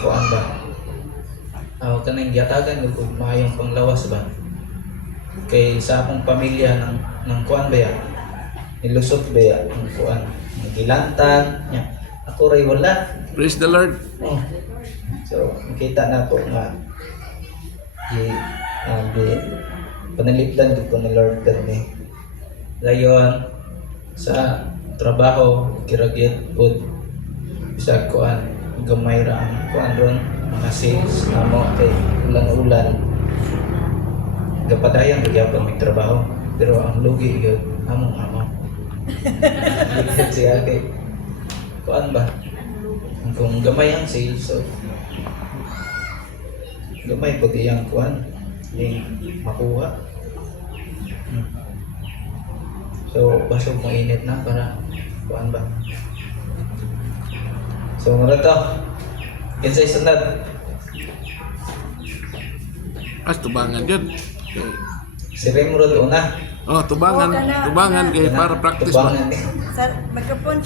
kuan ba. Kanang giyatagan kung maayong panglawas ba. Kay sa akong pamilya ng kuan ba ya. Nilusot ba ya ang kuan. Gilantag nya. Ako ray wala. Praise the Lord. Oh. So, nakita na ko nga panalipdan ko ni Lord kami. Dayon sa trabaho kiragit pud sa kuan gamay ra ang kuan ron mga sales amo kay ulan-ulan gapadayan gyapon may trabaho pero ang lugi gyud amo Likod siya kay kuan ba kung gamay ang sales so gamay pud iyang kuan yung makuha. So basog mo init na para kuan ba. So muna to. Kinsay sunod? Tubangan yun. Si Remrod una. Tubangan. Tubangan kay para practice ba. Tubangan. Sa magkapon